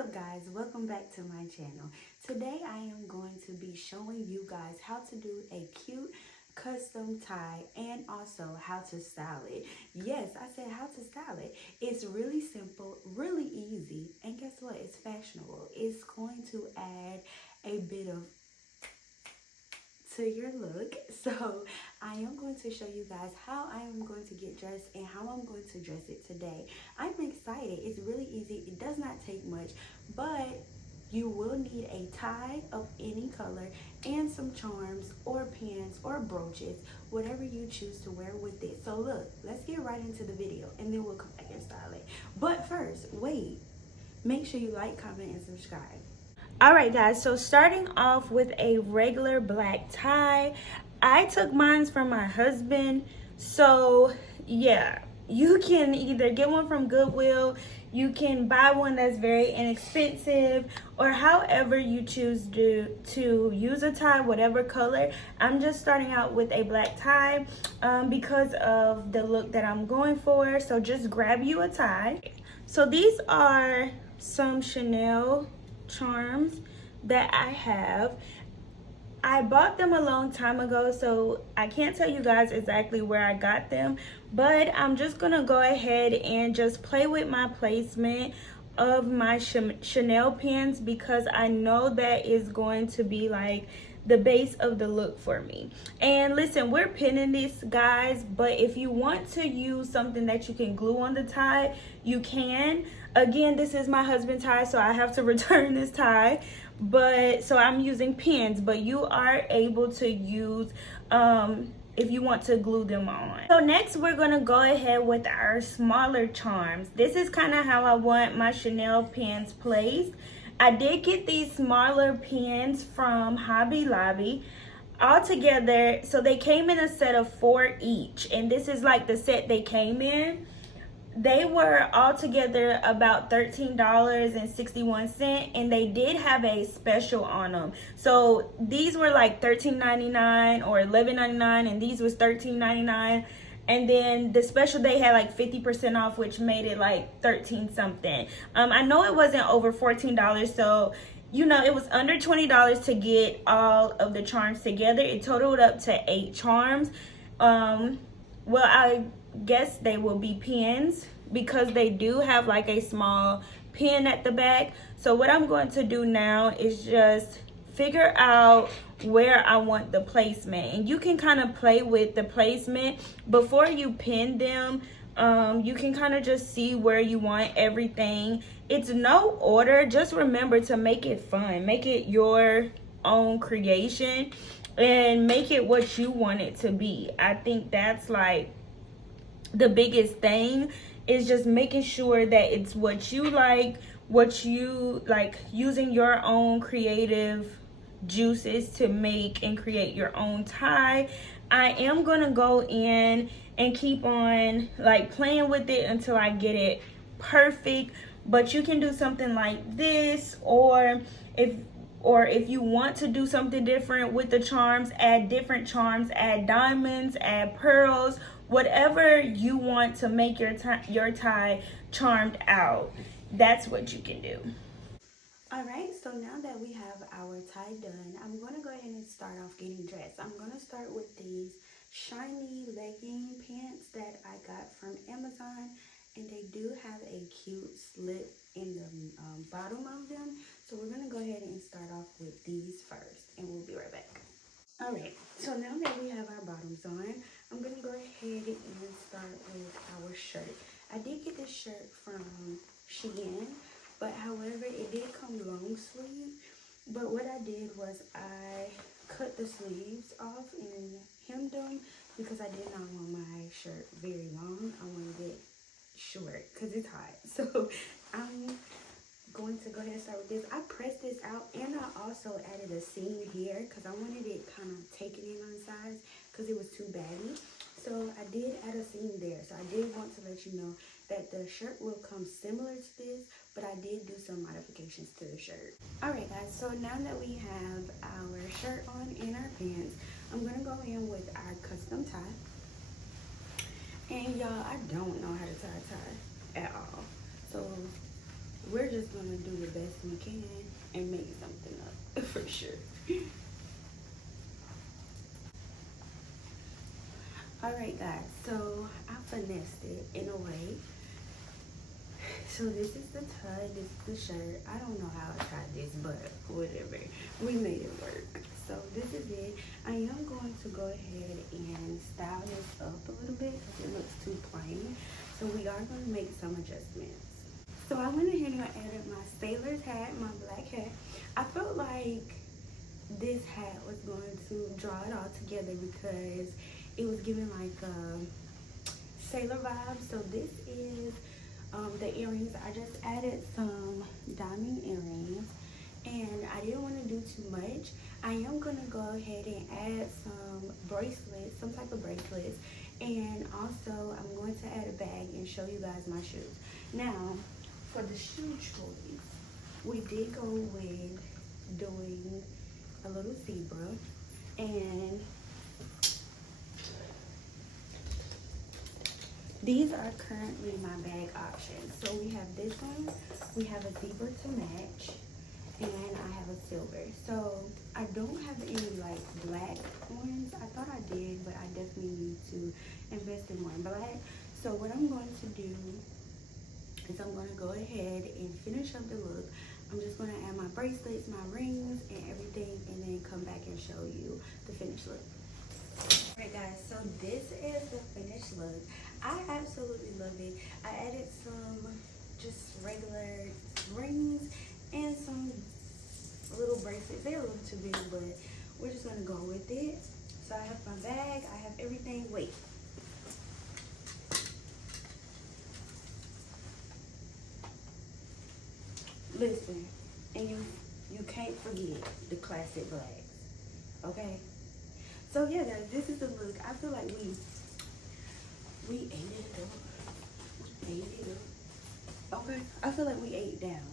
up guys, welcome back to my channel. Today I am going to be showing you guys how to do a cute custom tie and also how to style it. Yes, I said how to style it. It's really simple, really easy, and guess what? It's fashionable. It's going to add a bit of to your look. So I am going to show you guys how I am going to get dressed and how I'm going to dress it today. I'm excited. It's really easy. It does not take much, but you will need a tie of any color and some charms or pins or brooches, whatever you choose to wear with it. So look, let's get right into the video and then we'll come back and style it. But first, wait, make sure you like, comment, and subscribe. All right guys, so starting off with a regular black tie. I took mine from my husband, so yeah, you can either get one from Goodwill, you can buy one that's very inexpensive, or however you choose to use a tie, whatever color. I'm just starting out with a black tie because of the look that I'm going for, so just grab you a tie. So these are some Chanel charms that I have. I bought them a long time ago, so I can't tell you guys exactly where I got them, but I'm just gonna go ahead and just play with my placement of my Chanel pins because I know that is going to be like the base of the look for me. And listen, we're pinning this guys, but if you want to use something that you can glue on the tie, you can. Again, this is my husband's tie, so I have to return this tie, but so I'm using pins, but you are able to use if you want to glue them on. So next we're gonna go ahead with our smaller charms. This is kind of how I want my Chanel pins placed. I did get these smaller pins from Hobby Lobby all together. So they came in a set of 4 each, and this is like the set they came in. They were all together about $13.61, and they did have a special on them. So these were like $13.99 or $11.99, and these was $13.99. And then the special they had like 50% off, which made it like 13 something. I know it wasn't over $14, so you know it was under $20 to get all of the charms together. It totaled up to 8 charms. Well, I guess they will be pins because they do have like a small pin at the back. So what I'm going to do now is just figure out where I want the placement, and you can kind of play with the placement before you pin them. You can kind of just see where you want everything. It's no order, just remember to make it fun, make it your own creation, and make it what you want it to be. I think that's like the biggest thing, is just making sure that it's what you like, using your own creative juices to make and create your own tie. I am gonna go in and keep on like playing with it until I get it perfect, but you can do something like this, or if you want to do something different with the charms, add different charms, add diamonds, add pearls, whatever you want to make your tie charmed out, that's what you can do. All right, so now that we have our tie done, I'm going to go ahead and start off getting dressed. I'm going to start with these shiny legging pants that I got from Amazon, and they do have a cute slit in the bottom of them. So we're going to go ahead and start off with these first, and we'll be right back. All right, so now that we have our bottoms on, I'm going to go ahead and start with our shirt. I did get this shirt from Shein, but however, it did come long sleeve. But what I did was I cut the sleeves off and hemmed them because I did not want my shirt very long. I wanted it short because it's hot. So I'm going to go ahead and start with this. I pressed this out, and I also added a seam here because I wanted it kind of taken in on size because it was too baggy. So I did add a seam there. So I did want to let you know that the shirt will come similar to this, but I did do some modifications to the shirt. All right guys, so now that we have our shirt on and our pants, I'm gonna go in with our custom tie. And y'all, I don't know how to tie a tie at all. So we're just gonna do the best Alright guys, so I finessed it in a way. So this is the tie, this is the shirt. I don't know how I tied this, but whatever. We made it work. So this is it. I am going to go ahead and style this up a little bit because it looks too plain. So we are going to make some adjustments. So I went ahead and added my sailor's hat, my black hat. I felt like this hat was going to draw it all together because it was giving like sailor vibes. So this is the earrings. I just added some diamond earrings and I didn't want to do too much. I am going to go ahead and add some bracelets, some type of bracelets, and also I'm going to add a bag and show you guys my shoes. Now for the shoe choice, we did go with doing a little zebra, and these are currently my bag options. So we have this one, we have a zebra to match, and I have a silver. So I don't have any like black ones. I thought I did, but I definitely need to invest in one black. So what I'm going to do is I'm going to go ahead and finish up the look. I'm just going to add my bracelets, my rings, and everything, and then come back and show you the finished look. Alright guys, so this is the finished look. I absolutely love it. I added some just regular rings and some little bracelets. They're a little too big, but we're just gonna go with it. So I have my bag, I have everything. Wait. Listen, and you can't forget the classic blacks. Okay? So yeah guys, this is the look. I feel like we ate it up. We ate it up. Okay? I feel like we ate down.